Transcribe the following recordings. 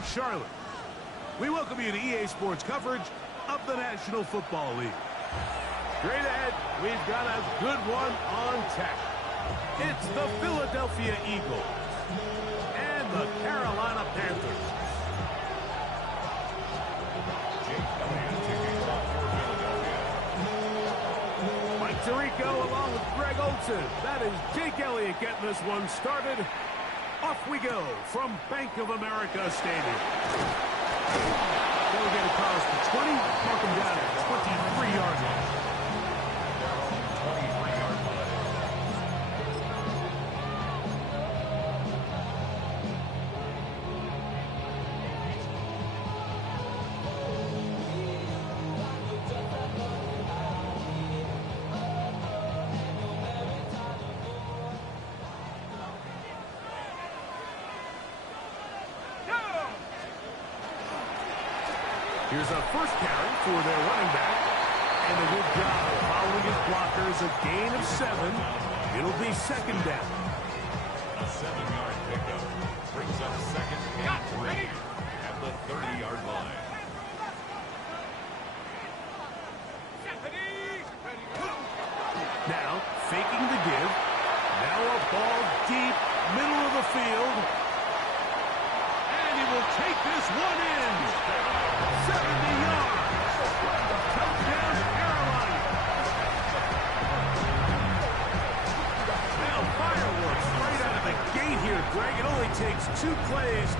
from Charlotte. We welcome you to EA Sports coverage of the National Football League. Straight ahead, we've got a good one on tap. It's the Philadelphia Eagles and the Carolina Panthers. Mike Tirico along with Greg Olsen. That is Jake Elliott getting this one started. Off we go from Bank of America Stadium. They'll get across the 20, mark them down at 23-yard line. Here's a first carry for their running back. And a good job following his blockers. A gain of 7. It'll be second down. A 7-yard pickup brings up second and 3 at the 30-yard line. Now, faking the give. Now a ball deep, middle of the field. And he will take this one in. 70 yards. Touchdown, Carolina. Now fireworks right out of the gate here, Greg. It only takes 2 plays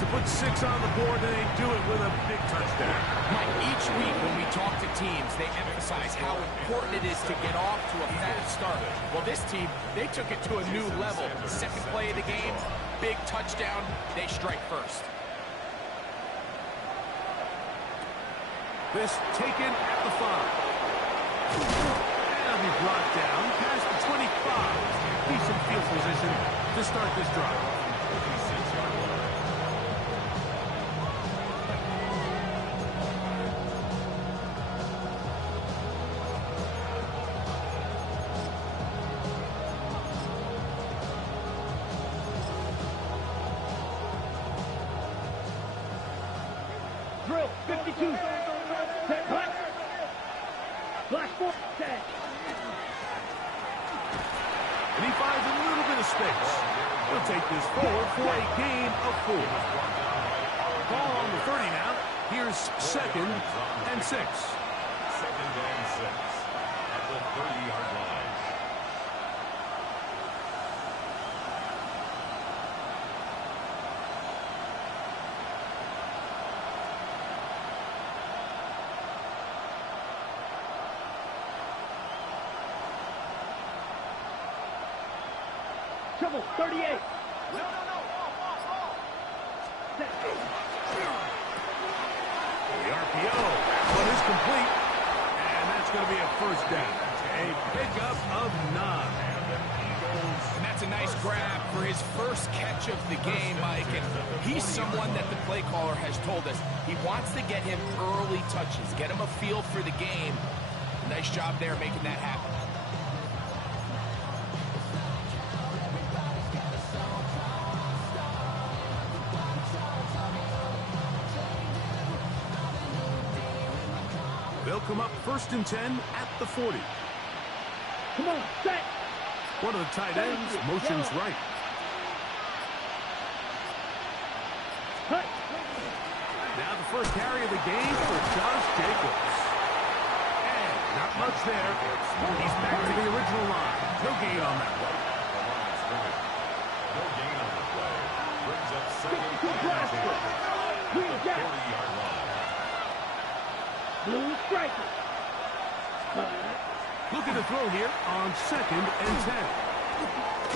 to put 6 on the board, and they do it with a big touchdown. Mike, each week when we talk to teams, they emphasize how important it is to get off to a fast start. Well, this team, they took it to a new level. Second play of the game, big touchdown, they strike first. This taken at the 5. And it'll be brought down past the 25. Decent field position to start this drive. 56-yard line. Drill 52. Black 4, 10. And he finds a little bit of space. He'll take this forward for a gain of 4. Ball on the 30 now. Here's second and 6. Second and 6 at the 30-yard line. Trouble 38. The RPO. That one is complete. And that's going to be a first down. A pickup of 9. And that's a nice grab for his first catch of the game, Mike. And he's someone that the play caller has told us he wants to get him early touches, get him a feel for the game. Nice job there making that happen. They'll come up first and 10 at the 40. Come on, set. One of the tight ends motions right. Cut. Now the first carry of the game for Josh Jacobs. And not much there. He's back to the original line. No gain on that one. No gain on the play. Brings up second Good and blast. 10 at the 40-yard line. Blue striker. Looking to throw here on second and 10. And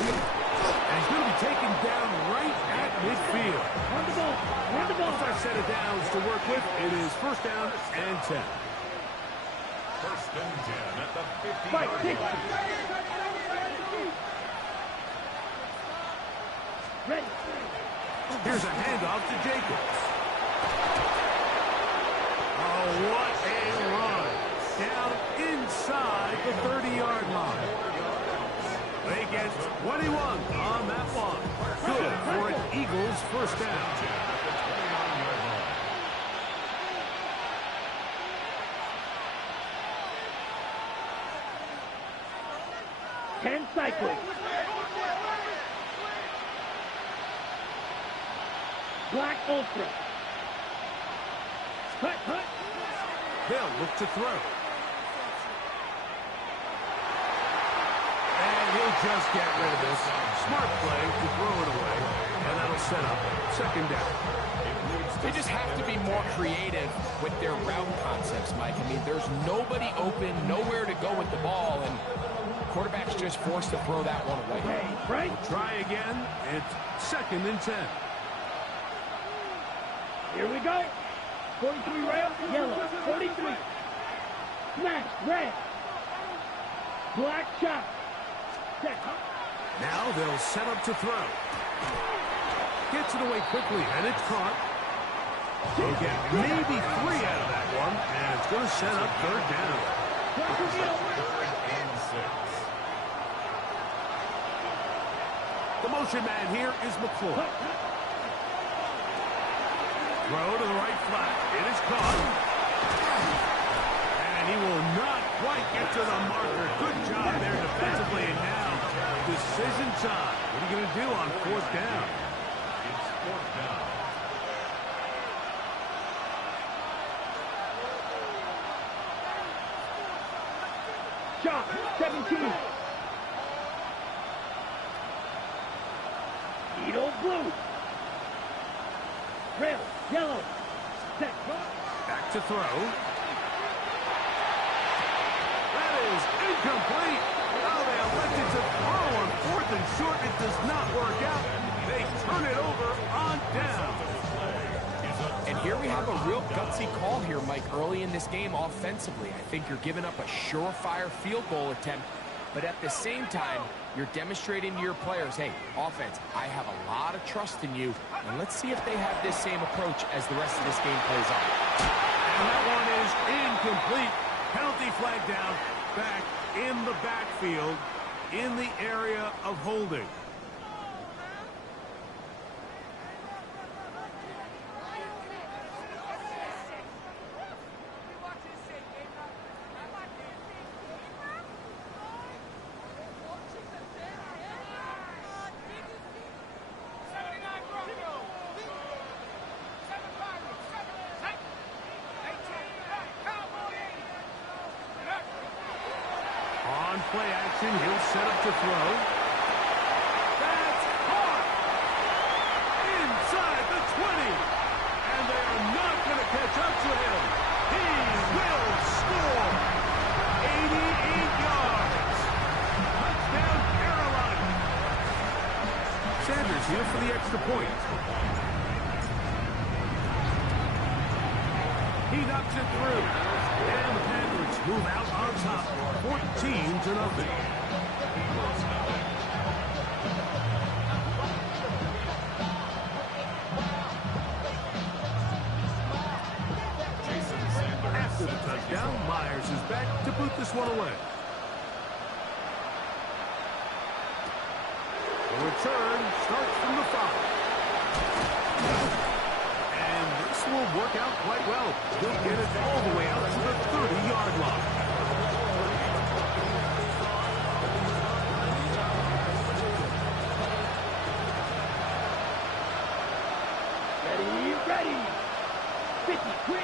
he's going to be taken down right at midfield. On the ball. On the ball. A fresh set of downs to work with. It is first down and 10. First and 10 at the 50-yard Fight, line. take. Ready. Here's a handoff to Jacobs. Oh, what a run. Down inside the 30-yard line. They get 21 on that one. Good for an Eagles first down. 10 cycles. Black Ultra. Hut, hut. They'll look to throw. And he'll just get rid of this. Smart play to throw it away. And that'll set up second down. They just have to be more creative with their route concepts, Mike. I mean, there's nobody open, nowhere to go with the ball, and quarterback's just forced to throw that one away. Hey, Frank. Try again. It's second and 10. Here we go. 43 red, yellow. 43. Smash, red. Black shot. Set. Now they'll set up to throw. Gets it away quickly, and it's caught. They'll get maybe 3 out of that one, and it's going to set up third down. Third and 6. The motion man here is McClure. Throw to the right flat. It is caught. And he will not quite get to the marker. Good job there defensively. And now, decision time. What are you going to do on fourth down? It's fourth down. Shot, 17. Needle blue. Red, yellow. Set. Back to throw. That is incomplete. Oh, they elected to throw on fourth and short. It does not work out. They turn it over on down. And here we have a real gutsy call here, Mike, early in this game offensively. I think you're giving up a surefire field goal attempt, but at the same time, you're demonstrating to your players, hey, offense, I have a lot of trust in you, and let's see if they have this same approach as the rest of this game plays out. And that one is incomplete. Penalty flag down, back in the backfield, in the area of holding. On play action, he'll set up to throw. That's caught! Inside the 20! And they are not going to catch up to him. He will score! 88 yards! Touchdown, Carolina! Sanders here for the extra point. He knocks it through. And the Panthers move out on top, 14-0. After the touchdown, Myers is back to boot this one away. The return starts from the 5. This will work out quite well. He'll get it all the way out to the 30-yard line. Ready, ready. 53.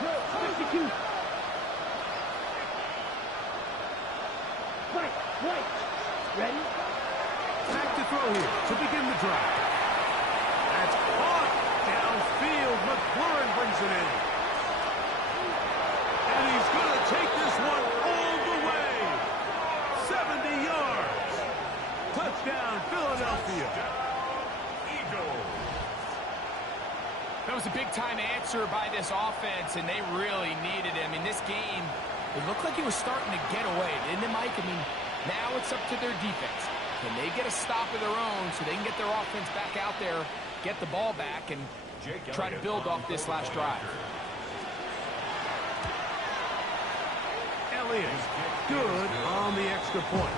Throw, 52. Right. Ready? Back to throw here to begin the drive. That's caught downfield. McLaurin brings it in. And he's going to take this one all the way. 70 yards. Touchdown, Philadelphia. Eagles. That was a big-time answer by this offense, and they really needed it. I mean, this game, it looked like it was starting to get away, didn't it, Mike? I mean, now it's up to their defense. Can they get a stop of their own so they can get their offense back out there, get the ball back, and try to build off this last drive? Elliott, good on the extra point.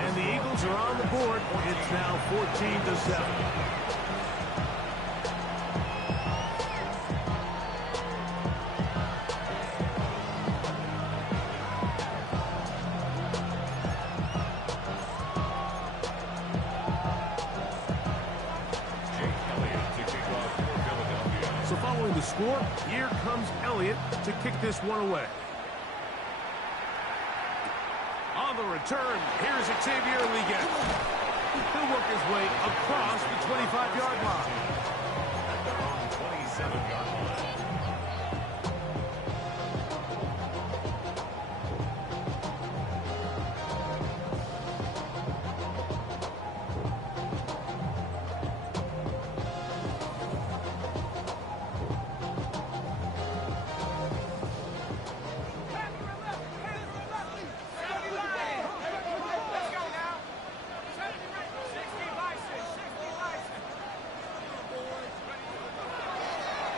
And the Eagles are on the board. It's now 14-7. score. Here comes Elliott to kick this one away. On the return, here's Xavier Liget. He'll work his way across the 25-yard line. At their own 27-yard line.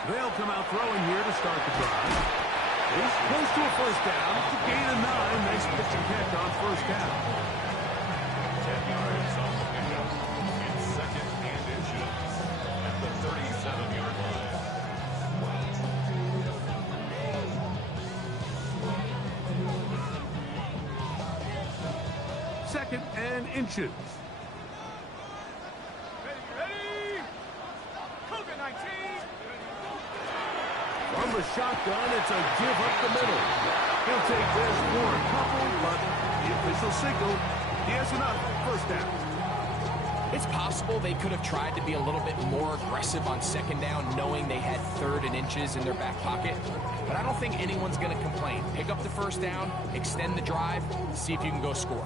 They'll come out throwing here to start the drive. He's close to a first down to gain a 9. Nice pitch and catch on first down. 10 yards on the pickup. It's second and inches at the 37-yard line. Second and inches. From the shotgun, it's a give up the middle. He'll take this for a couple, but the official signal, he has enough. First down. It's possible they could have tried to be a little bit more aggressive on second down, knowing they had third and inches in their back pocket. But I don't think anyone's going to complain. Pick up the first down, extend the drive, see if you can go score.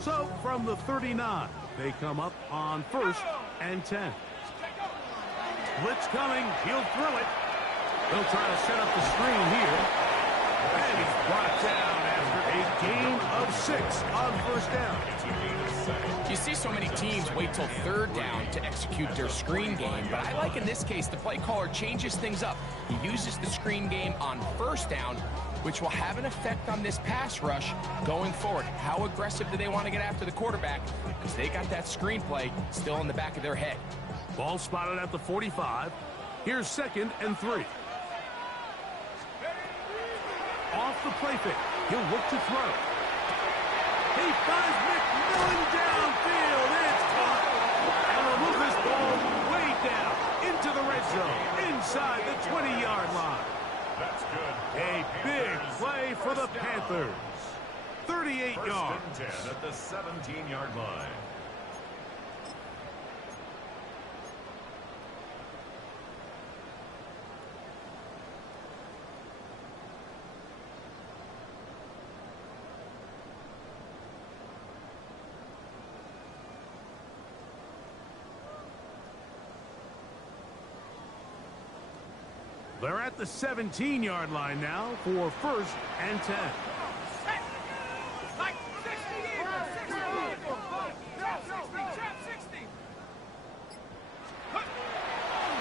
So from the 39, they come up on first and 10. Blitz coming. He'll throw it. They'll try to set up the screen here. And he's brought down after a gain of 6 on first down. You see so many teams wait till third down to execute their screen game, but I like in this case the play caller changes things up. He uses the screen game on first down, which will have an effect on this pass rush going forward. How aggressive do they want to get after the quarterback? Because they got that screen play still in the back of their head. Ball spotted at the 45. Here's second and 3. Off the play fake. He'll look to throw. He finds McMillan downfield. It's caught. And will move this ball way down into the red zone, inside the 20-yard line. That's good. A big play for the Panthers. 38 First yards. and 10 at the 17-yard line. They're at the 17-yard line now for first and 10.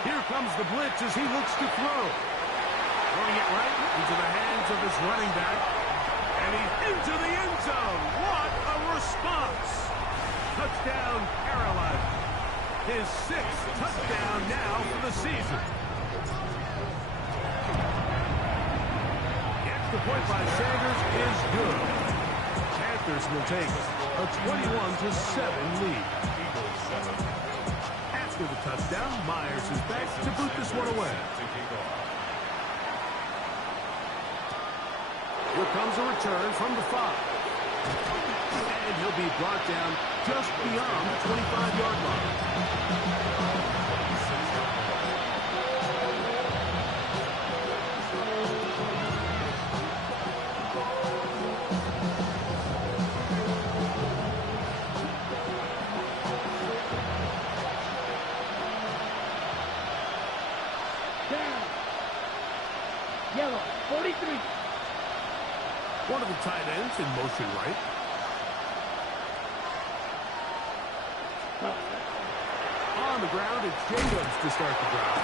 Here comes the blitz as he looks to throw. Throwing it right into the hands of his running back. And he's into the end zone. What a response. Touchdown, Carolina. His 6th touchdown now for the season. The point by Sanders is good. Panthers will take a 21-7 lead. After the touchdown, Myers is back to boot this one away. Here comes a return from the 5. And he'll be brought down just beyond the 25-yard line. Yellow, 43. One of the tight ends in motion right. On the ground, it's Jacobs to start the drive.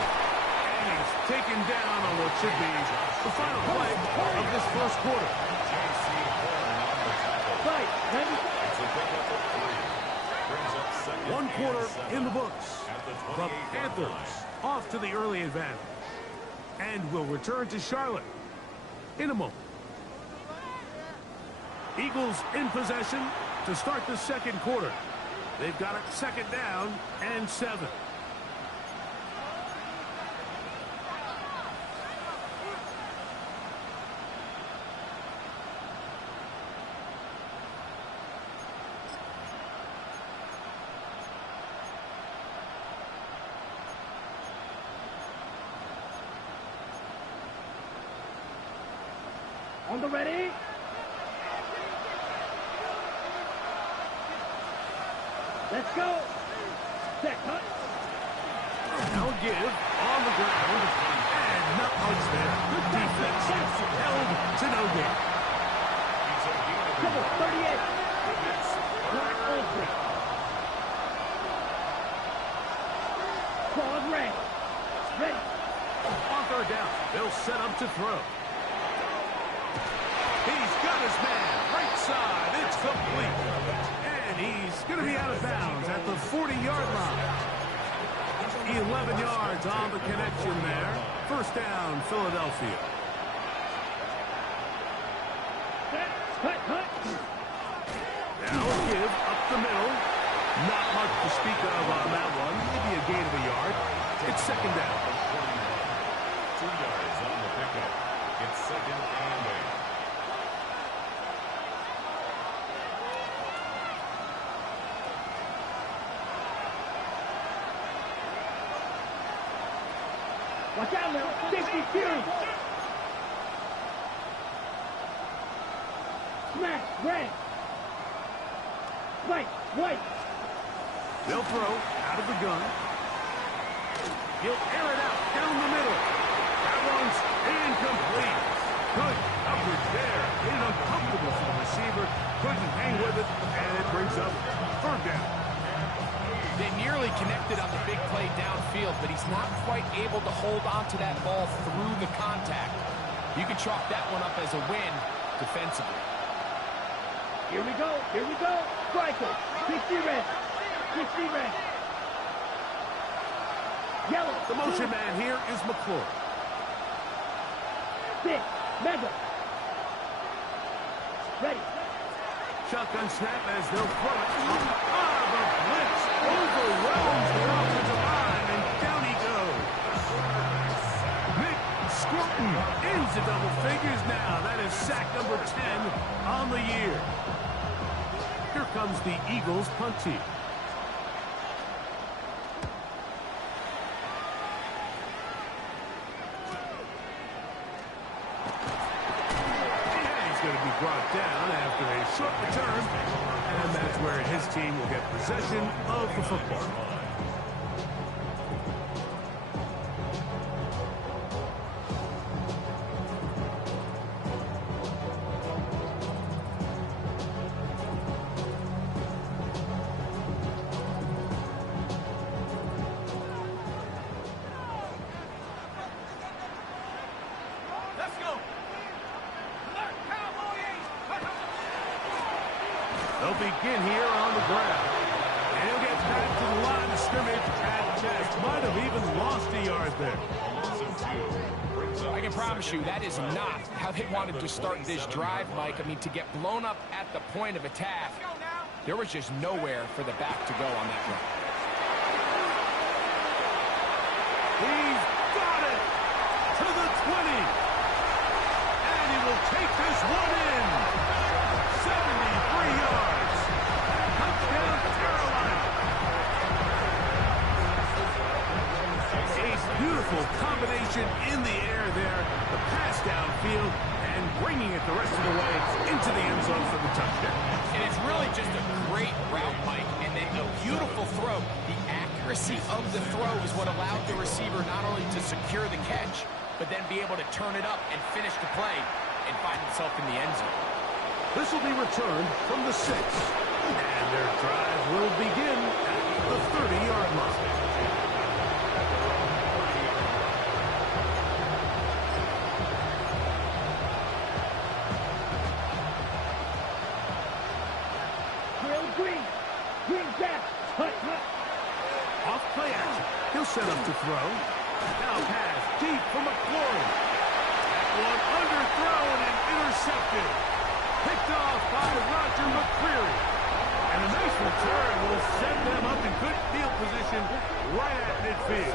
And he's taken down on what should be the final play of this first quarter. Right, ready? One quarter in the books. The Panthers off to the early advantage. And will return to Charlotte in a moment. Eagles in possession to start the second quarter. They've got it second down and 7. On the ready. Let's go. Set, cut. Now give on the ground. And not much there. Good defense. Held to no gain. Double 38. Black Ultra. Claws red. Ready. On third down, they'll set up to throw. He's got his man. Right side. It's complete. And he's going to be out of bounds at the 40-yard line. 11 yards on the connection there. First down, Philadelphia. Cut, cut. Now a give up the middle. Not much to speak of on that one. Maybe a gain of a yard. It's second down. 2 yards on the pickup. It's second and 8. Watch out now. Safety Fury. Smash. Red. White. White. They'll throw out of the gun. He'll air it out down the middle. That one's incomplete. Good coverage there. Made it uncomfortable for the receiver. Couldn't hang with it, and it brings up third down. They nearly connected on the big play downfield, but he's not quite able to hold on to that ball through the contact. You can chalk that one up as a win defensively. Here we go. Here we go. Striker. 60 red. 60 red. Yellow. The motion man here is McClure. 6. Mega. Ready. Shotgun snap as they'll throw it. The blitz overwhelms the offensive line, and down he goes. Nick Scruton into double figures now. That is sack number 10 on the year. Here comes the Eagles punt team. Brought down after a short return, and that's where his team will get possession of the football. They'll begin here on the ground. And he'll get back to the line of scrimmage at just. Might have even lost a yard there. I can promise you that is not how they wanted to start this drive, Mike. I mean, to get blown up at the point of attack, there was just nowhere for the back to go on that run. He's got it to the 20. And he will take this one in. 73 yards. Touchdown, Carolina. A beautiful combination in the air there. The pass downfield and bringing it the rest of the way into the end zone for the touchdown. And it's really just a great route, Mike, and then a beautiful throw. The accuracy of the throw is what allowed the receiver not only to secure the catch, but then be able to turn it up and finish the play and find himself in the end zone. This will be returned from the 6. And their drive will begin at the 30-yard line. Drill green. Green back. Hut, hut. Off play action. He'll set up to throw. Now pass deep from McClure. That one underthrown and intercepted. Picked off by Roger McCreary. And a nice return will set them up in good field position right at midfield.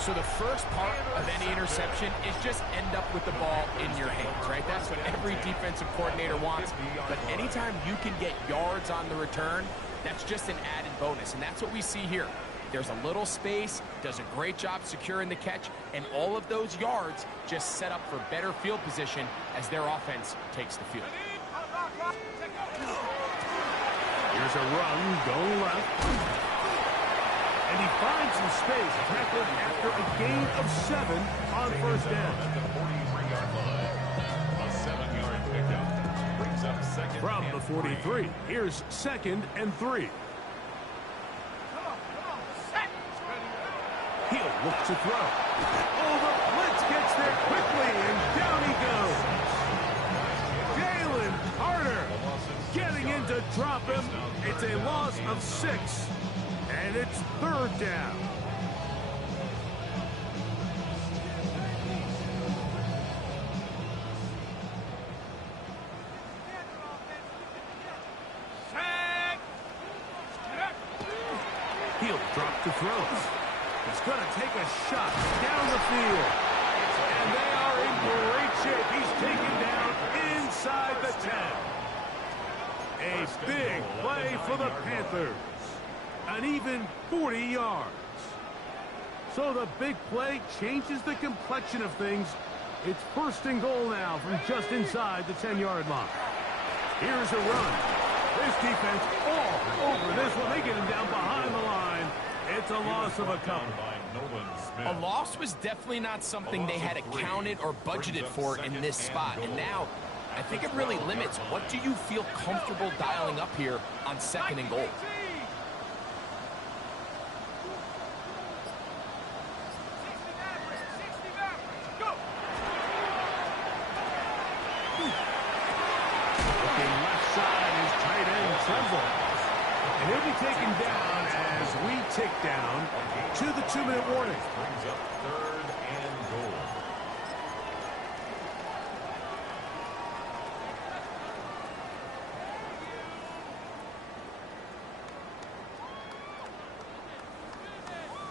So the first part of any interception is just end up with the ball in your hands, right? That's what every defensive coordinator wants. But anytime you can get yards on the return, that's just an added bonus. And that's what we see here. There's a little space, does a great job securing the catch, and all of those yards just set up for better field position as their offense takes the field. Here's a run going left. And he finds some space, tackled after a gain of 7 on first down. At the 43-yard line, a 7-yard pickup brings up second From and the 43, here's 2nd and 3. He'll look to throw. Oh, the blitz gets there quickly, and down he goes. Jalen Carter getting in to drop him. It's a loss of 6, and it's 3rd down. He'll drop to throw. He's going to take a shot down the field. And they are in great shape. He's taken down inside the 10. A big play for the Panthers. An even 40 yards. So the big play changes the complexion of things. It's 1st and goal now from just inside the 10-yard line. Here's a run. This defense all over this one. They get him down behind the line. It's a loss of a couple. A loss was definitely not something they had accounted or budgeted for in this spot. And now, I think it really limits what do you feel comfortable dialing up here on 2nd and goal. Looking left side, his tight end Tremble. And he'll be taken down as we tick down to the 2-minute warning. Brings up 3rd and goal.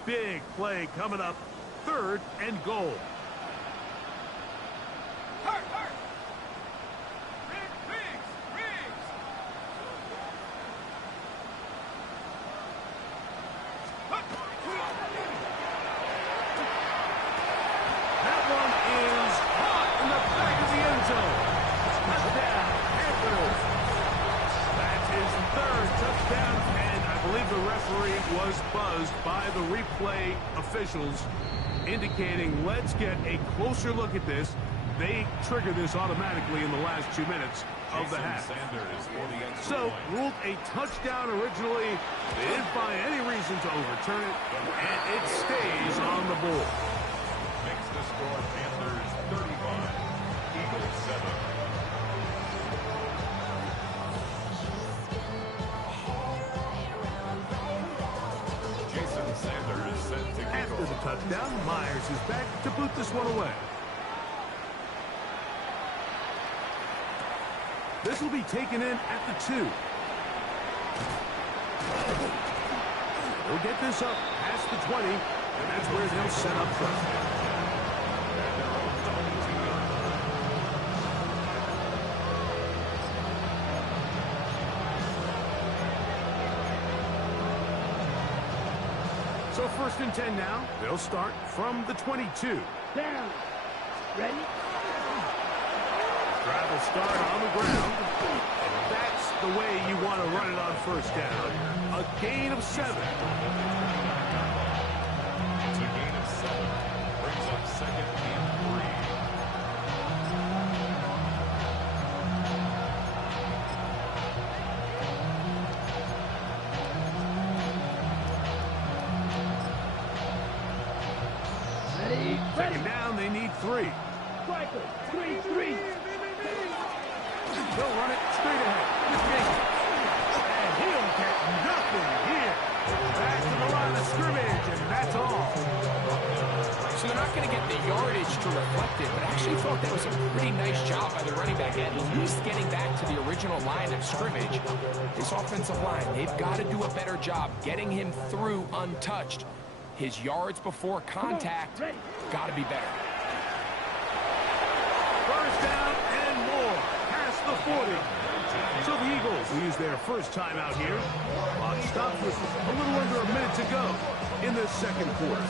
Big play coming up. 3rd and goal. That one is caught in the back of the end zone. Touchdown, Panthers. That's his 3rd touchdown, and I believe the referee was buzzed by the replay officials, indicating let's get a closer look at this. They trigger this automatically in the last 2 minutes of the half. So, ruled a touchdown originally. They didn't find any reason to overturn it, and it stays on the board. Makes the score Panthers 35, Eagles 7. Jason Sanders set to kick After the touchdown, Myers is back to boot this one away. This will be taken in at the 2. We'll get this up past the 20, and that's where they'll set up first. So 1st and 10 now. They'll start from the 22. Down. Ready? Drive will start on the ground. And that's the way you want to run it on 1st down. A gain of 7. It's a gain of 7. Brings up 2nd and 3. Ready? Second down, they need 3. Striker. 3-3. They'll run it straight ahead. And he'll get nothing here. Back to the line of scrimmage, and that's all. So they're not going to get the yardage to reflect it, but I actually thought that was a pretty nice job by the running back, at least getting back to the original line of scrimmage. This offensive line, they've got to do a better job getting him through untouched. His yards before contact got to be better. 1st down and more. Past the 40. So the Eagles will use their first time out here. Clock stops with a little under a minute to go. in the second quarter.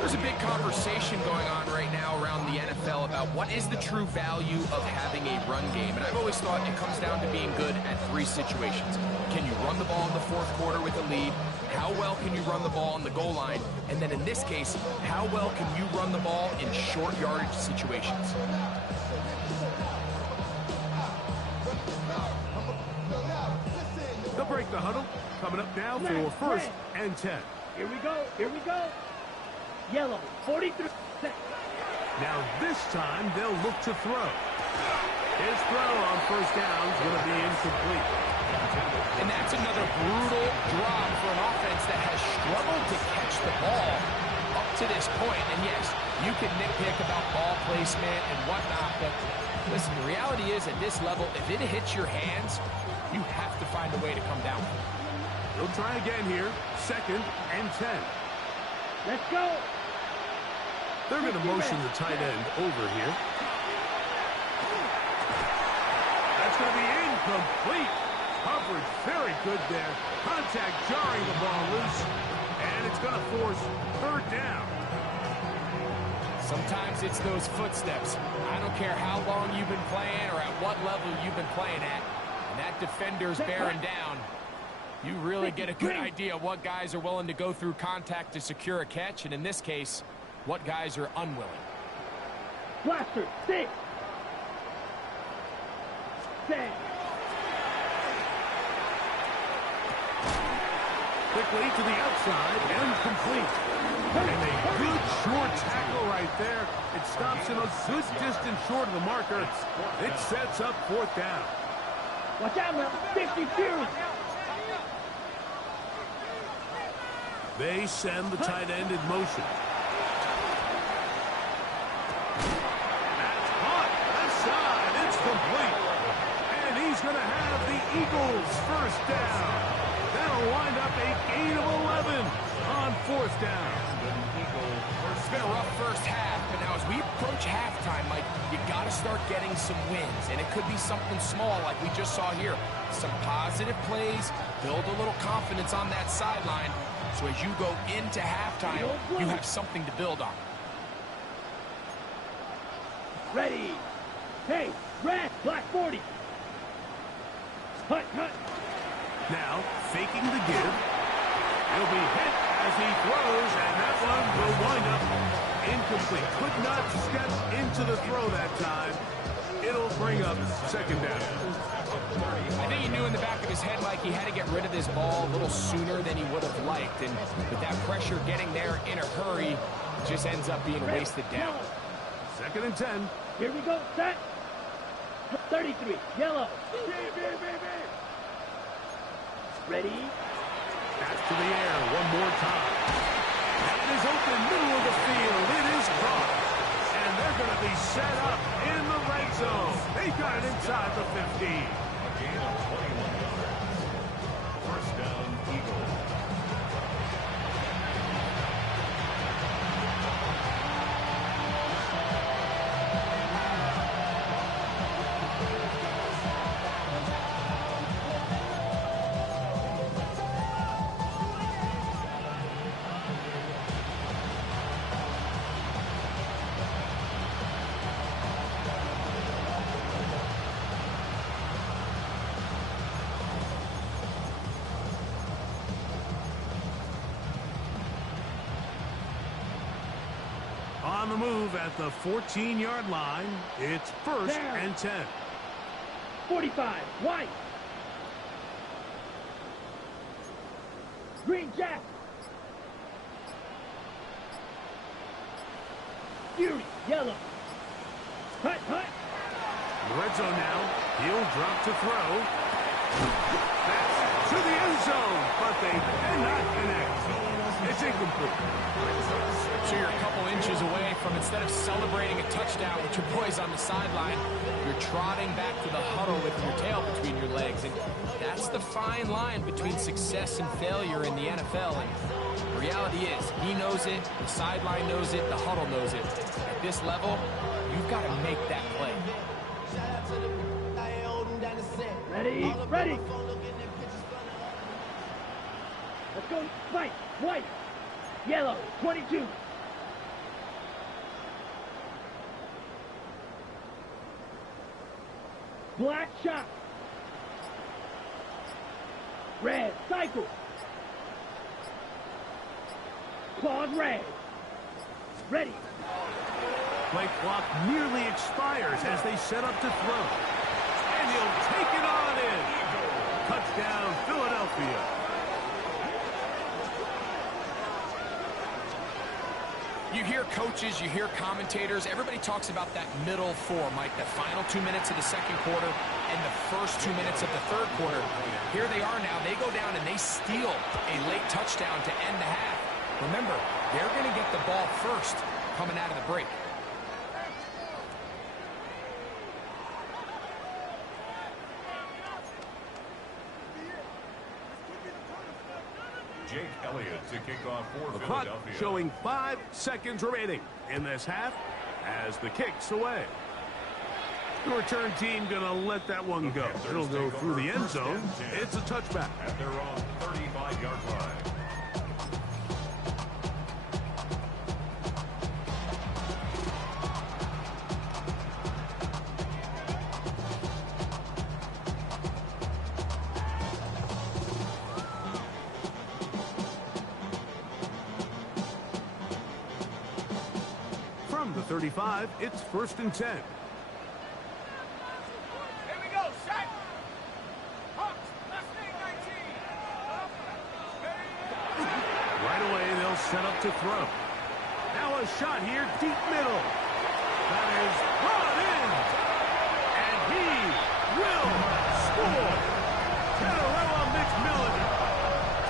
There's a big conversation going on right now around the NFL about what is the true value of having a run game. And I've always thought it comes down to being good at three situations. Can you run the ball in the fourth quarter with a lead? How well can you run the ball on the goal line? And then in this case, how well can you run the ball in short yardage situations? They'll break the huddle. Coming up now for first and 10. Here we go. Here we go. Yellow, 43. Now this time they'll look to throw. His throw on first down is going to be incomplete. And that's another brutal drop for an offense that has struggled to catch the ball up to this point. And yes, you can nitpick about ball placement and whatnot, but listen, the reality is at this level, if it hits your hands, you have to find a way to come down. They'll try again here. Second and 10. Let's go. They're going to motion the tight end over here. That's going to be incomplete. Coverage very good there. Contact jarring the ball loose. And it's going to force third down. Sometimes it's those footsteps. I don't care how long you've been playing or at what level you've been playing at. And that defender's bearing down. You really get a good idea of what guys are willing to go through contact to secure a catch. And in this case, what guys are unwilling. Blaster, 6. 6. Quickly to the outside and complete. And a good short tackle right there. It stops him a good distance short of the marker. It sets up fourth down. Watch out now. 52. They send the tight end in motion. That's caught. Left side. It's complete. And he's going to have the Eagles first down. That'll wind up a gain of 11 on fourth down. It's been a rough first half, but now as we approach halftime, Mike, you got to start getting some wins. And it could be something small like we just saw here. Some positive plays, build a little confidence on that sideline. So as you go into halftime, you have something to build on. Ready. Hey, red, black 40. Hut, hut. Now, faking the give. He'll be hit as he throws, and that one will wind up incomplete. Could not step into the throw that time. It'll bring up second down. I think he knew in the back of his head, Mike, he had to get rid of this ball a little sooner than he would have liked. And with that pressure getting there in a hurry, it just ends up being wasted down. Second and 10. Here we go. Set. 33. Yellow. Ready. That's to the air one more time. That is open, middle of the field. It is caught. And they're going to be set up in the red zone. They got it inside the 15. A gain of 21 yards. First down, Eagles. On the move at the 14-yard line, it's first and 10. 45. White. Green Jack. Fury. Yellow. Hut, hut. The red zone now. He'll drop to throw. That's to the end zone, but they cannot connect. It's incomplete. So you're a couple inches away from, instead of celebrating a touchdown with your boys on the sideline, you're trotting back to the huddle with your tail between your legs. And that's the fine line between success and failure in the NFL. And the reality is, he knows it, the sideline knows it, the huddle knows it. At this level, you've got to make that play. Ready. Ready. Let's Michael, Mike, white, yellow, 22. Black shot. Red, cycle. Claws red. Ready. Play clock nearly expires as they set up to throw. And he'll take it on in. Touchdown, Philadelphia. You hear coaches, you hear commentators, everybody talks about that middle four, Mike, the final 2 minutes of the second quarter and the first 2 minutes of the third quarter. Here they are now. They go down and they steal a late touchdown to end the half. Remember, they're going to get the ball first coming out of the break. Jake Elliott to kick off for The clock Philadelphia. showing 5 seconds remaining in this half as the kick's away. The return team going to let that one go. It'll go through the end zone. It's a touchback. At their own 35-yard line. From the 35, it's 1st and 10. Set up to throw. Now a shot here, deep middle. That is brought in. And he will score. Canarella McMillan.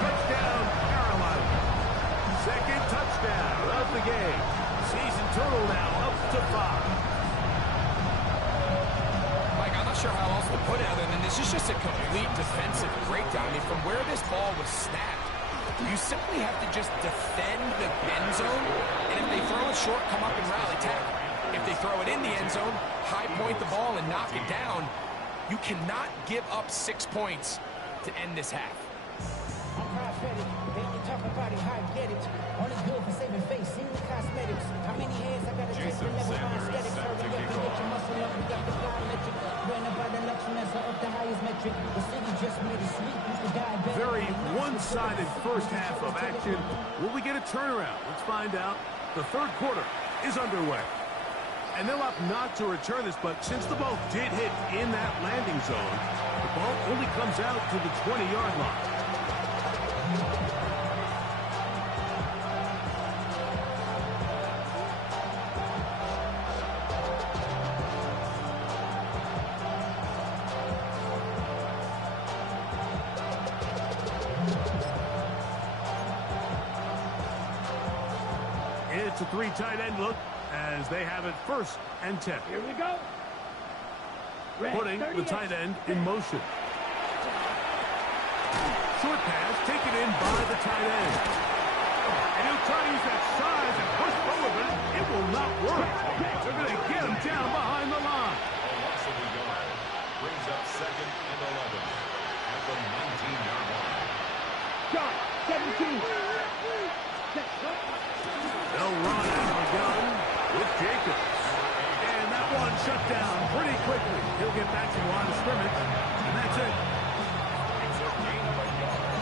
Touchdown, Carolina. Second touchdown of the game. Season total now up to 5. Mike, I'm not sure how else to put it other than this is just a complete defensive breakdown. I mean, from where this ball was snapped, you simply have to just defend the end zone, and if they throw it short, come up and rally tackle. If they throw it in the end zone, high point the ball and knock it down. You cannot give up 6 points to end this half. I'm prophetic. They only talk about it, how I get it. Only good for saving face, seeing the cosmetics. How many hands I gotta take to never find aesthetics. Hurry up and get your muscle up. We got the fly metric. Ran about the luxuriness of the highest metric. The city just made it sweet. You could die better. Very one-sided first half of action. Will we get a turnaround? Let's find out. The third quarter is underway. And they'll opt not to return this, but since the ball did hit in that landing zone, the ball only comes out to the 20-yard line. It's a 3 tight end look as they have it 1st and 10. Here we go. Red, Putting the tight end in motion. Short pass taken in by the tight end. And he'll try to use that size and push forward, but it will not work. They're going to get him down behind the line. Loss of the yard. Brings up 2nd and 11 at the 19-yard line. Shot, 17. They'll run out of the gun with Jacobs. And that one shut down pretty quickly. He'll get back to the line of scrimmage, and that's it. It's a gain of a yard.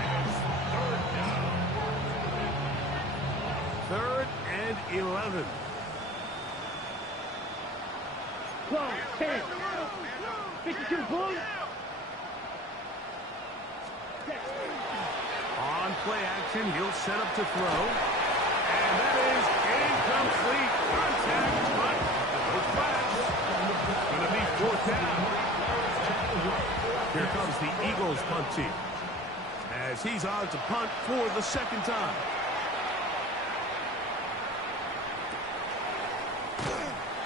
And it's 3rd down. 3rd and 11. Close, 10. 52, boom. On play action, he'll set up to throw. And that is incomplete. Contact, but no flags. Going to be 4th down. Here comes the Eagles punt team as he's on to punt for the 2nd time.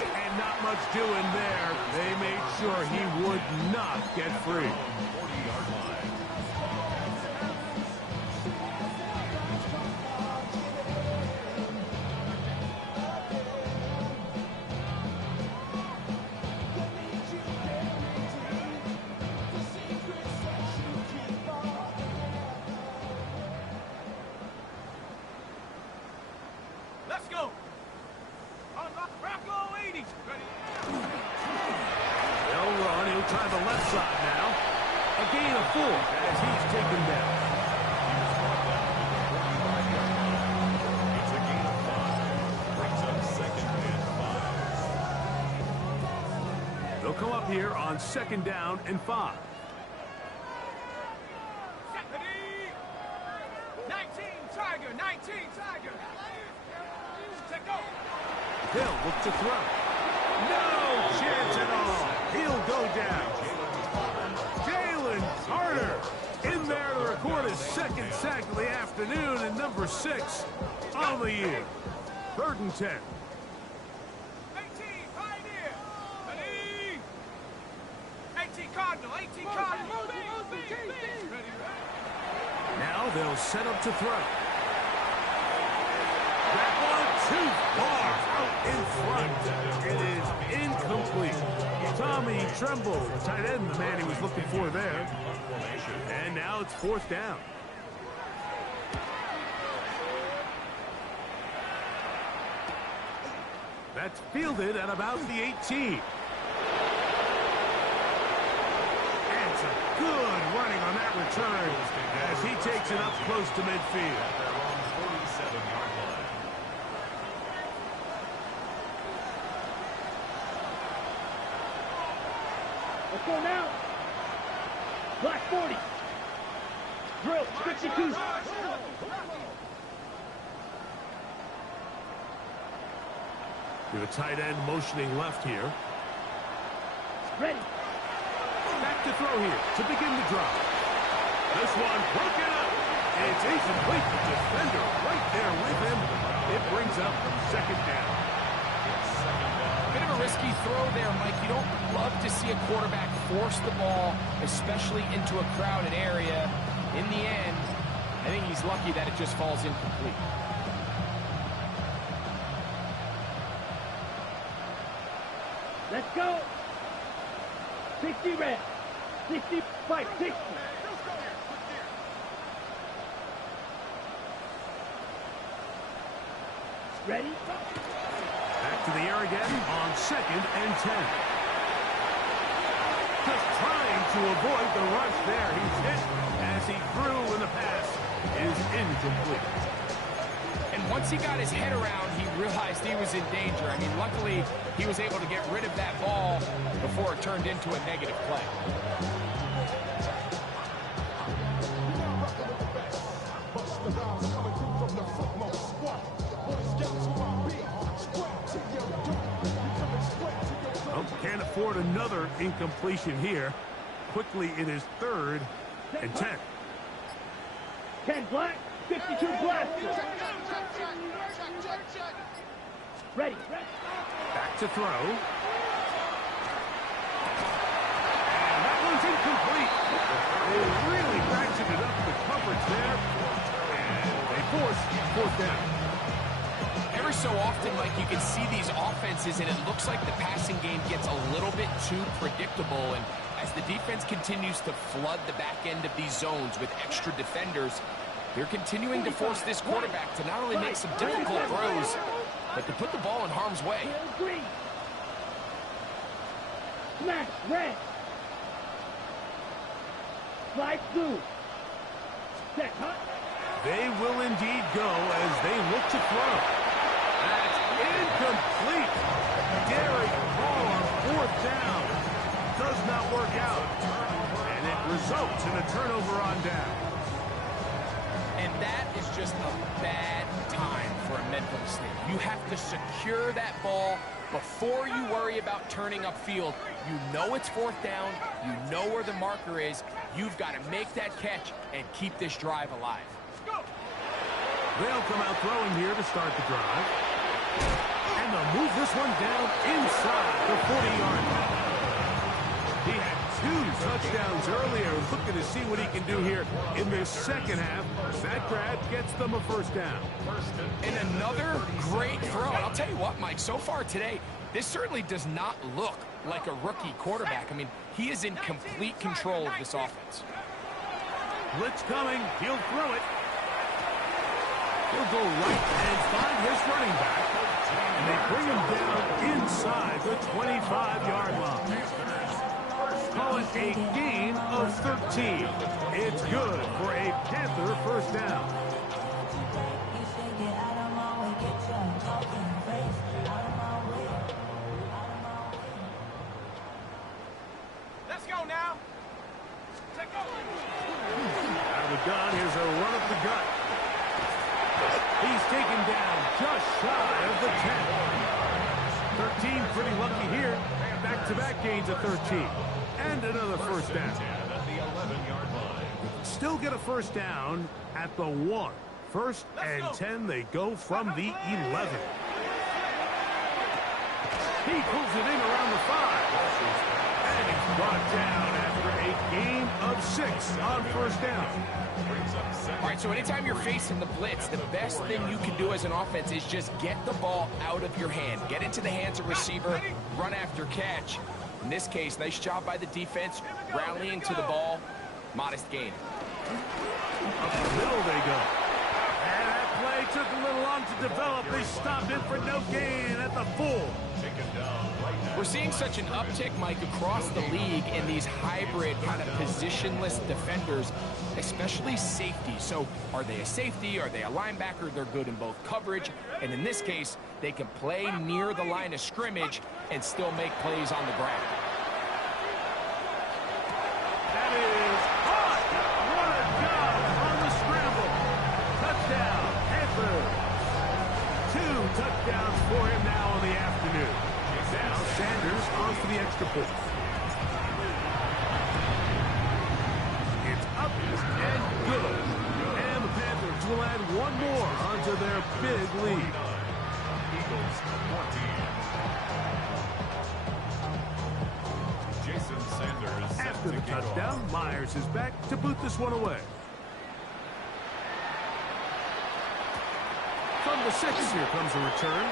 And not much doing there. They made sure he would not get free. 40-yard line. A gain of 4 as he's taken down. It's a gain of 5. Brings up 2nd and 5. They'll come up here on 2nd down and 5. 19 Tiger, 19 Tiger. Hill look to throw. No chance at all. He'll go down. Jalen Carter in there to record his 2nd sack of the afternoon and number 6 on the year. 3rd and 10. 18 Pioneer. 18 Cardinal, 18 Cardinal. Now they'll set up to throw. That one too far out in front. It is incomplete. Tommy Tremble, the tight end, the man he was looking for there. And now it's 4th down. That's fielded at about the 18. And some good running on that return as he takes it up close to midfield. Their own 47-yard line. Let's go now. Black 40. Drill, 52. With a tight end motioning left here. Ready. Back to throw here to begin the drive. This one broken up. It's incomplete. The defender right there with him. It brings up 2nd down. Bit of a risky throw there, Mike. You don't love to see a quarterback force the ball, especially into a crowded area. In the end, I think he's lucky that it just falls incomplete. Let's go. 60 red. 65, 60. Ready? Back to the air again on 2nd and 10. Just trying to avoid the rush there. He's hit as he threw, and the pass is incomplete. And once he got his head around, he realized he was in danger. I mean, luckily, he was able to get rid of that ball before it turned into a negative play. Well, can't afford another incompletion here. Quickly, it is 3rd and 10. 10 black, 52 black. Ready. Back to throw. And that one's incomplete. They really ratcheted up the coverage there. And they force 4th down. Every so often, Mike, you can see these offenses, and it looks like the passing game gets a little bit too predictable. And as the defense continues to flood the back end of these zones with extra defenders, they're continuing to force this quarterback to not only make some difficult throws, but to put the ball in harm's way. Green. Smash, red. Slide blue. Set, hot. They will indeed go as they look to throw. That's incomplete. Derek Hall on 4th down. Does not work out. And it results in a turnover on down. And that is just a bad time for a mental mistake. You have to secure that ball before you worry about turning upfield. You know it's 4th down. You know where the marker is. You've got to make that catch and keep this drive alive. They'll come out throwing here to start the drive. And they'll move this one down inside the 40-yard line. He had 2 touchdowns earlier. Looking to see what he can do here in this 2nd half. That grab gets them a 1st down. And another great throw. And I'll tell you what, Mike, so far today, this certainly does not look like a rookie quarterback. I mean, he is in complete control of this offense. Blitz coming. He'll throw it. He'll go right and find his running back. And they bring him down inside the 25-yard line. call it a gain of 13. It's good for a Panther first down. Let's go now. Out of the gun, here's a run up the gut. He's taken down just shy of the 10. 13, pretty lucky here. Back-to-back gains of 13. And another first down. At the 11-yard line. Still get a first down at the 1. First and 10, they go from the 11. He pulls it in around the 5. And he's brought down after a gain of 6 on first down. All right, so anytime you're facing the blitz, the best thing you can do as an offense is just get the ball out of your hand. Get into the hands of receiver, run after catch. In this case, nice job by the defense, rallying to the ball. Modest gain. Up the middle they go. And that play took a little long to develop. They stopped it for no gain at the 4. We're seeing such an uptick, Mike, across the league in these hybrid kind of positionless defenders, especially safety. So are they a safety? Are they a linebacker? They're good in both coverage. And in this case, they can play near the line of scrimmage and still make plays on the ground. That is hot. What a job on the scramble. Touchdown, Panthers. 2 touchdowns for him now in the afternoon. Now Sanders on for the extra point. It's up and good. And the Panthers will add one more onto their big lead. Eagles 14. Jason Sanders. After the touchdown, Myers is back to boot this one away. From the 6, here comes a return.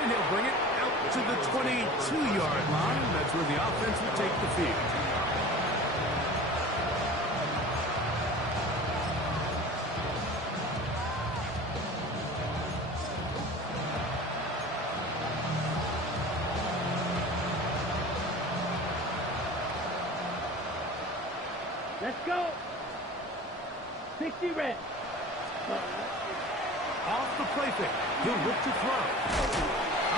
And he'll bring it out to the 22-yard line. That's where the offense will take the field. Let's go. 60 red. Off the play fake. He'll look to throw.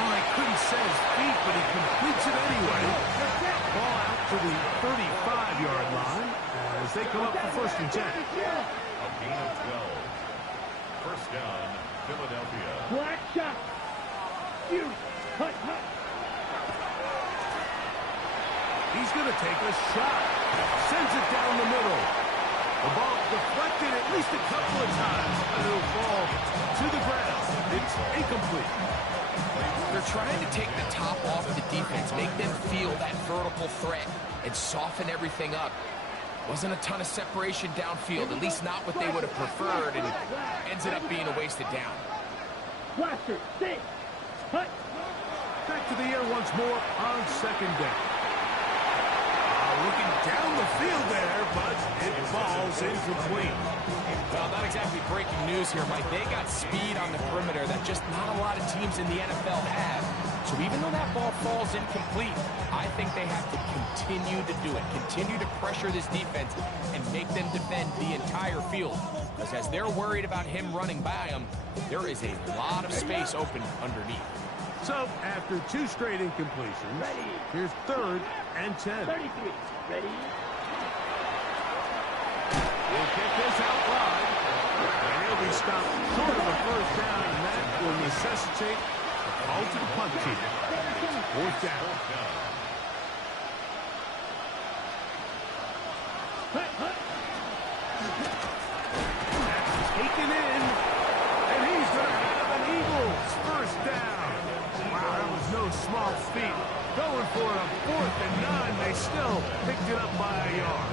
Oh, he couldn't set his feet, but he completes it anyway. Ball out to the 35-yard line as they come up for first and 10. A gain of 12. First down, Philadelphia. Black shot. You. Hut, hut. He's going to take a shot. Sends it down the middle. The ball deflected at least a couple of times. And it'll fall to the ground. It's incomplete. They're trying to take the top off the defense, make them feel that vertical threat, and soften everything up. Wasn't a ton of separation downfield, at least not what they would have preferred, and ends up being a wasted down. Blaster. Stay. Hut. Back to the air once more on second down. Looking down the field there, but it falls incomplete. Well, not exactly breaking news here, Mike. They got speed on the perimeter that just not a lot of teams in the NFL have. So even though that ball falls incomplete, I think they have to continue to do it. Continue to pressure this defense and make them defend the entire field. Because as they're worried about him running by them, there is a lot of space open underneath. So, after 2 straight incompletions, here's 3rd and 10. 33. Ready? We'll get this out wide. And he'll be stopped short of the first down, and that will necessitate a call to the punt team. 4th down. Hut, hut. That's taken in, and he's going to have an Eagles first down. Wow, that was no small feat. Going for it on 4th and 9. They still picked it up by a yard.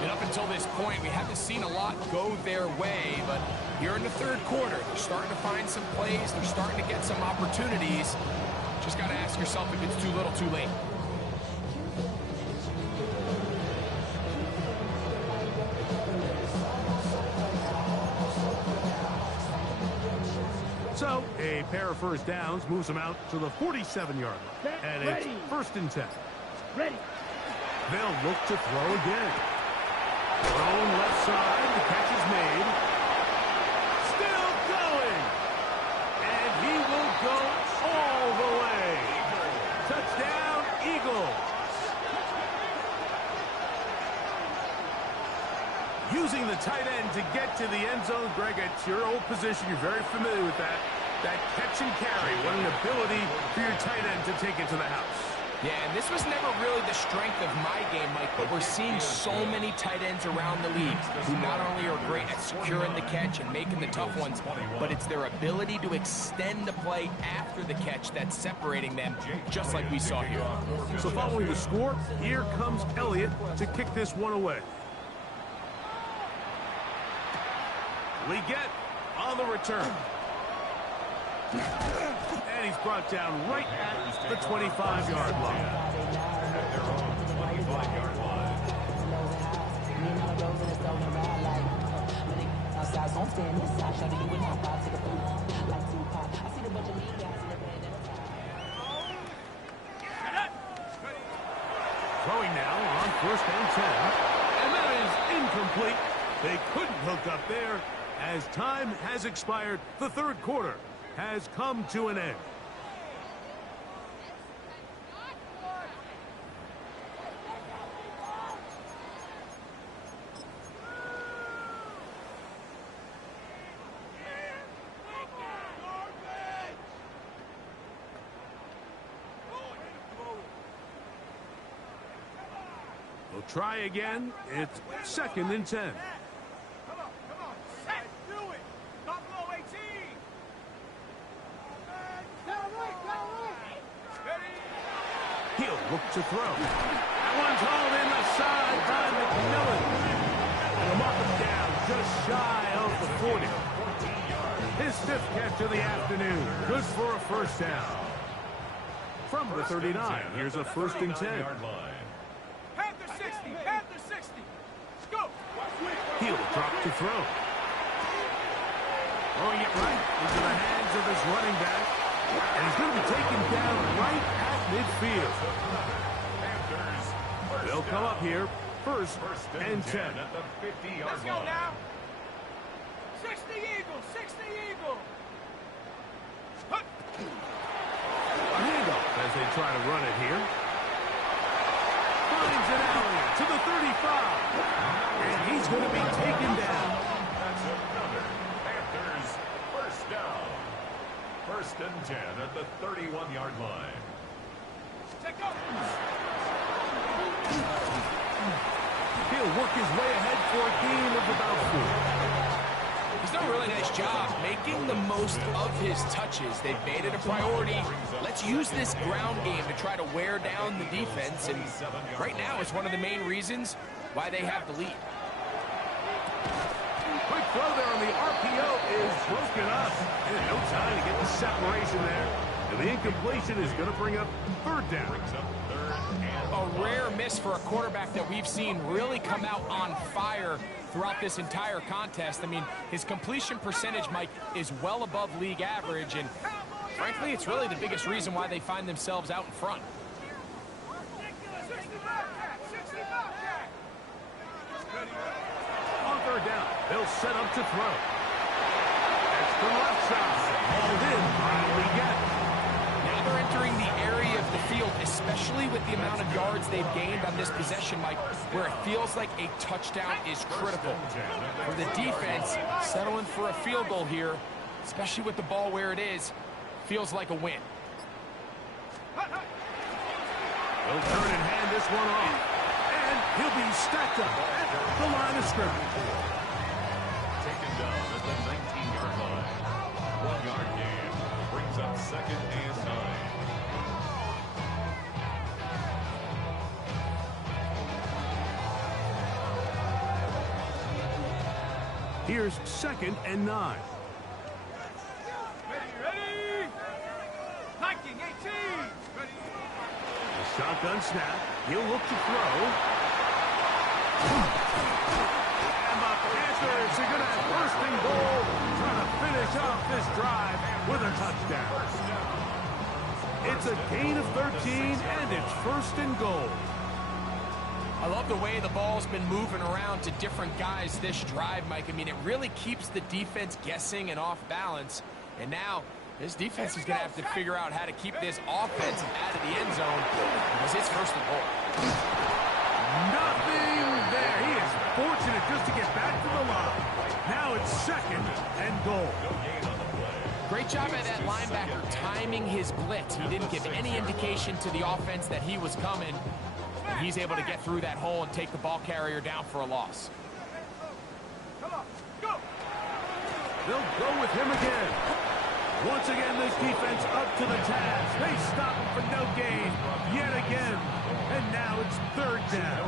And up until this point, we haven't seen a lot go their way, but here in the 3rd quarter, they're starting to find some plays. They're starting to get some opportunities. Just got to ask yourself if it's too little, too late. So, a pair of first downs moves them out to the 47-yard line. And it's 1st and 10. Ready. They'll look to throw again. Thrown left side. The catch is made. Still going. And he will go all the way. Touchdown, Eagles. Using the tight end to get to the end zone, Greg, it's your old position. You're very familiar with that. That catch and carry. What an ability for your tight end to take it to the house. Yeah, and this was never really the strength of my game, Mike, but we're seeing so many tight ends around the league who not only are great at securing the catch and making the tough ones, but it's their ability to extend the play after the catch that's separating them, just like we saw here. So following the score, here comes Elliott to kick this one away. We get on the return. And he's brought down right at the 25-yard line. At their own 25-yard line. Throwing now on 1st and 10. And that is incomplete. They couldn't hook up there as time has expired. The third quarter has come to an end. We'll try again. It's 2nd and 10. He'll look to throw. That one's hauled in the side by McMillan. And the mark him down just shy of the 40. His 5th catch of the afternoon. Good for a first down. From the 39, here's a 1st and 10. Panther 60, Panther 60. Let's go. He'll drop to throw. Throwing it right into the hands of his running back. And he's going to be taken down right at midfield. They'll come up here. First and 10. At the 50-yard Let's go line. now. 60 Eagles, 60 Eagles. A handoff as they try to run it here. Finds an alley to the 35. And he's going to be taken down. That's another Panthers first down. 1st and 10 at the 31-yard line. Check up. He'll work his way ahead for a gain of about 4. He's done a really nice job making the most of his touches. They've made it a priority. Let's use this ground game to try to wear down the defense. And right now, it's one of the main reasons why they have the lead. Quick throw there on the RPO is broken up. And no time to get the separation there. And the incompletion is going to bring up 3rd down. A rare miss for a quarterback that we've seen really come out on fire throughout this entire contest. I mean, his completion percentage, Mike, is well above league average, and frankly, it's really the biggest reason why they find themselves out in front. On 3rd down, they'll set up to throw. That's the left side. Hauled in by Leggett. Now they're entering the area of the field, especially with the amount of yards they've gained on this possession, Mike, where it feels like a touchdown is critical. For the defense, settling for a field goal here, especially with the ball where it is, feels like a win. They'll turn and hand this one off. And he'll be stacked up at the line of scrimmage. Taken down at the 19-yard line. 1-yard gain brings up 2nd and 9. Here's 2nd and 9. Ready? 1918. Ready? The shotgun snap. He'll look to throw. And the Panthers are going to have 1st and goal, trying to finish off this drive with a touchdown. It's a gain of 13, and it's 1st and goal. I love the way the ball's been moving around to different guys this drive, Mike. I mean, it really keeps the defense guessing and off balance. And now this defense is going to have to figure out how to keep this offense out of the end zone because it's first and goal. Nothing there. He is fortunate just to get back to the line. Now it's second and goal. Great job by that linebacker timing his blitz. He didn't give any indication to the offense that he was coming. And he's able to get through that hole and take the ball carrier down for a loss. Come on, go! They'll go with him again. Once again, this defense up to the task. They stop him for no gain yet again. And now it's third down.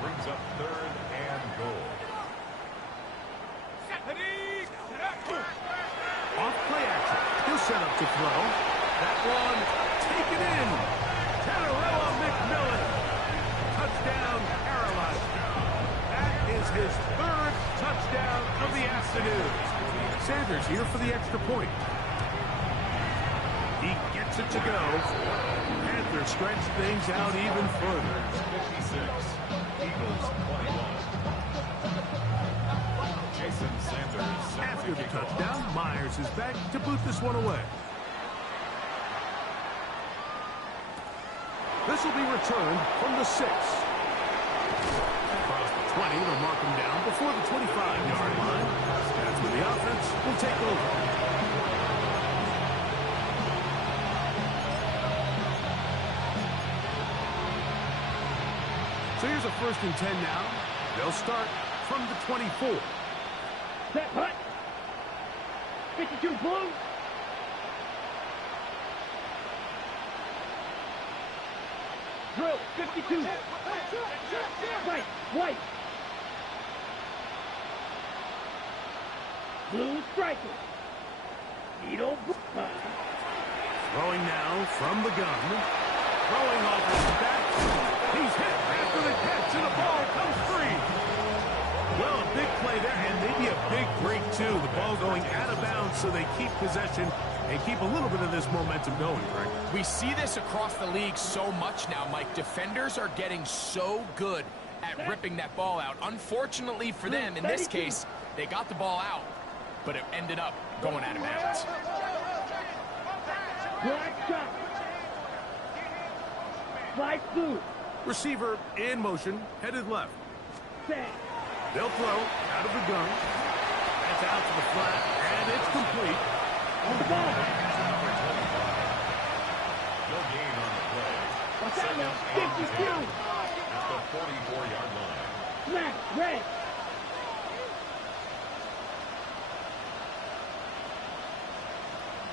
Brings up third and goal. Off play action. He'll set up to throw. That one taken in. Tadarella McMillan. Touchdown, Carolina. That is his third touchdown of the afternoon. Sanders here for the extra point. He gets it to go. Panthers stretch things out even further. 56. Eagles 21. Jason Sanders. After the touchdown, Myers is back to boot this one away. This will be returned from the 6. Across the 20, they'll mark him down before the 25-yard line. That's when the offense will take over. So here's a 1st and 10 now. They'll start from the 24. Set, hut. 52 blue. Drill, 52. White, white. Blue striker. Needle. Throwing now from the gun. Throwing off his back. He's hit after the catch, and the ball comes free. Well, a big play there, and maybe a big break, too. The ball going out of bounds, so they keep possession and keep a little bit of this momentum going, Greg. We see this across the league so much now, Mike. Defenders are getting so good at ripping that ball out. Unfortunately for them, in this case, they got the ball out, but it ended up going out of bounds. Black shot. Fly blue. Receiver in motion, headed left. Set. They'll throw out of the gun. That's out to the flat, and it's complete. On the ball. No gain on the play. Watch out now. 52. At the 44-yard line. Flat, red.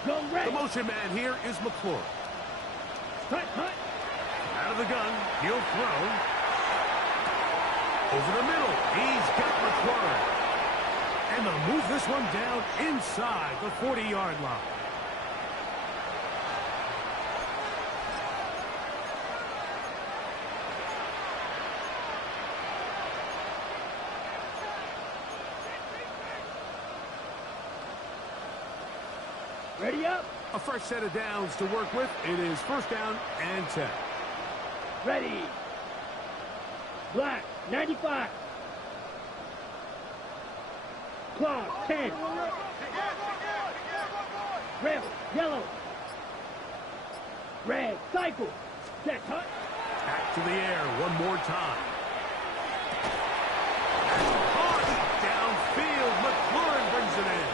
Go red. The motion man here is McClure. Hut, hut. Out of the gun, he'll throw. Over the middle, he's got McClure. And they'll move this one down inside the 40-yard line. Ready up. A fresh set of downs to work with. It is 1st down and 10. Ready. Black, 95. Clock, 10. Red, yellow. Red, cycle. Set, hut. Back to the air one more time. Caught downfield. McLaurin brings it in.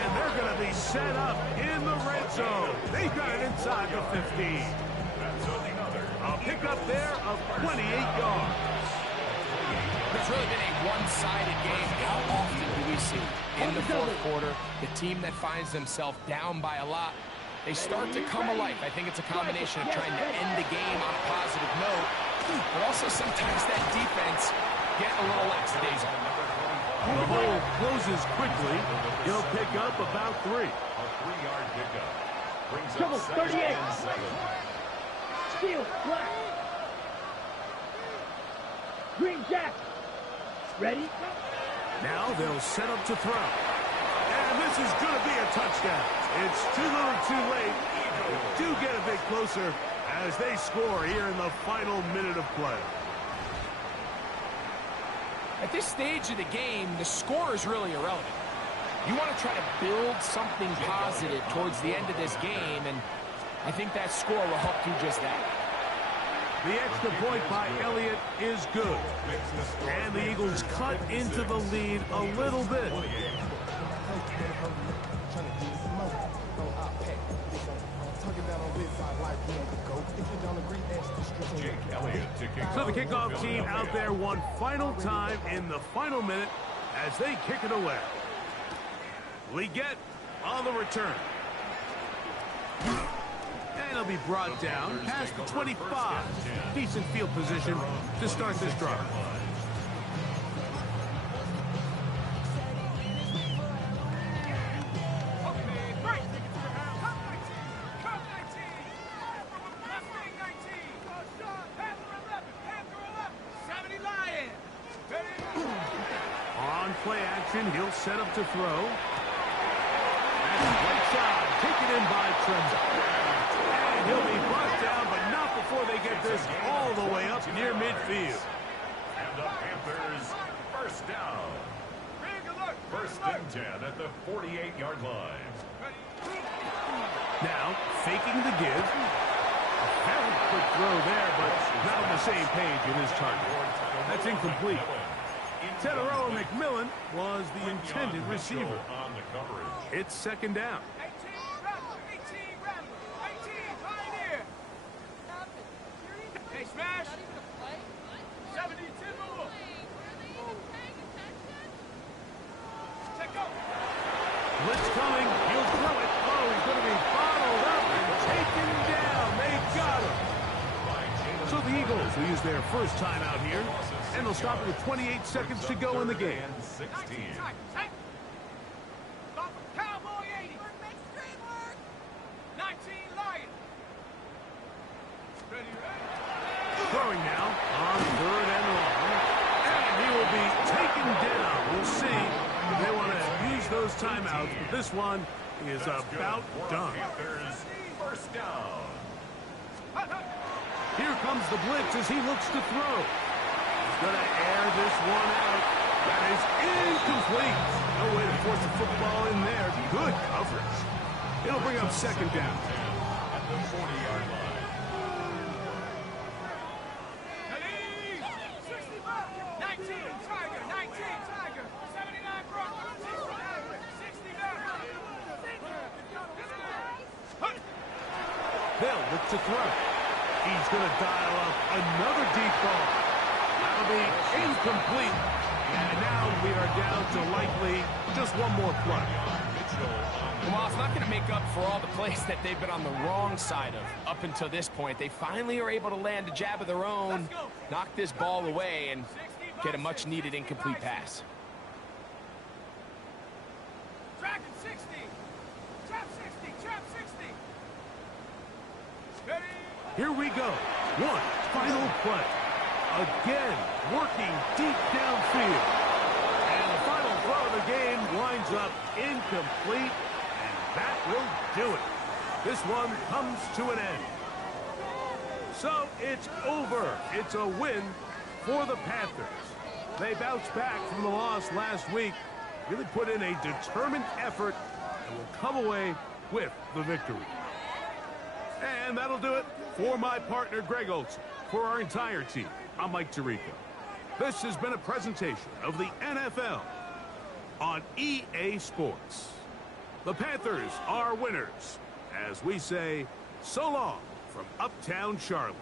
And they're going to be set up in the red zone. They've got it inside the 15. A pickup there of 28 yards. It's really been a one-sided game. How often do we see in the 4th quarter the team that finds themselves down by a lot, they start to come alive? I think it's a combination of trying to end the game on a positive note, but also sometimes that defense getting a little lackadaisical. The hole closes quickly. He'll pick up about 3. A 3-yard pickup. Brings Double, up 2nd 38. and 7. Steel, black. Green jack. Ready? Now they'll set up to throw. And this is going to be a touchdown. It's too little too late. They do get a bit closer as they score here in the final minute of play. At this stage of the game, the score is really irrelevant. You want to try to build something positive towards the end of this game, and I think that score will help do just that. The extra point by Elliott is good. And the Eagles cut into the lead a little bit. So the kickoff team out there one final time in the final minute as they kick it away. Leggett on the return. And he'll be brought down past the 25. Decent field position to start this drive. On play action, he'll set up to throw. That's a great shot, taken in by Trent. And he'll be brought down, but not before they get this all the way up near midfield. And the Panthers first down. First and 10 at the 48-yard line. Now, faking the give. A very quick throw there, but not on the same page with his target. That's incomplete. Teteroa McMillan was the intended receiver. It's second down. Hey, smash! 70 Timber! Take go! Blitz coming. He'll throw it. Oh, he's going to be bottled up and taken down. They got him. So the Eagles will use their first time out here, and they'll stop it with 28 seconds to go in the game. 16. Cowboy 80! 19 Lion! Ready, ready? Throwing now on third and long. And he will be taken down. We'll see if they want to use those timeouts, but this one is about done. Panthers first down. Here comes the blitz as he looks to throw. He's going to air this one out. That is incomplete. No way to force the football in there. Good coverage. It'll bring up second down. At the 40-yard line. 19 Tiger! 19 Tiger! 79 Broncos! 60 They'll look to throw. He's going to dial up another deep ball. That'll be incomplete. And now we are down to likely just one more play. Well, it's not going to make up for all the plays that they've been on the wrong side of up until this point. They finally are able to land a jab of their own, knock this ball away, and get a much-needed incomplete pass. Dragon 60! Trap 60! Trap 60! Ready? Here we go. One final play. Again, working deep downfield. And the final throw of the game winds up incomplete, and that will do it. This one comes to an end. So it's over. It's a win for the Panthers. They bounced back from the loss last week, really put in a determined effort, and will come away with the victory. And that'll do it for my partner, Greg Olson. For our entire team, I'm Mike Tirico. This has been a presentation of the NFL on EA Sports. The Panthers are winners, as we say so long from Uptown Charlotte.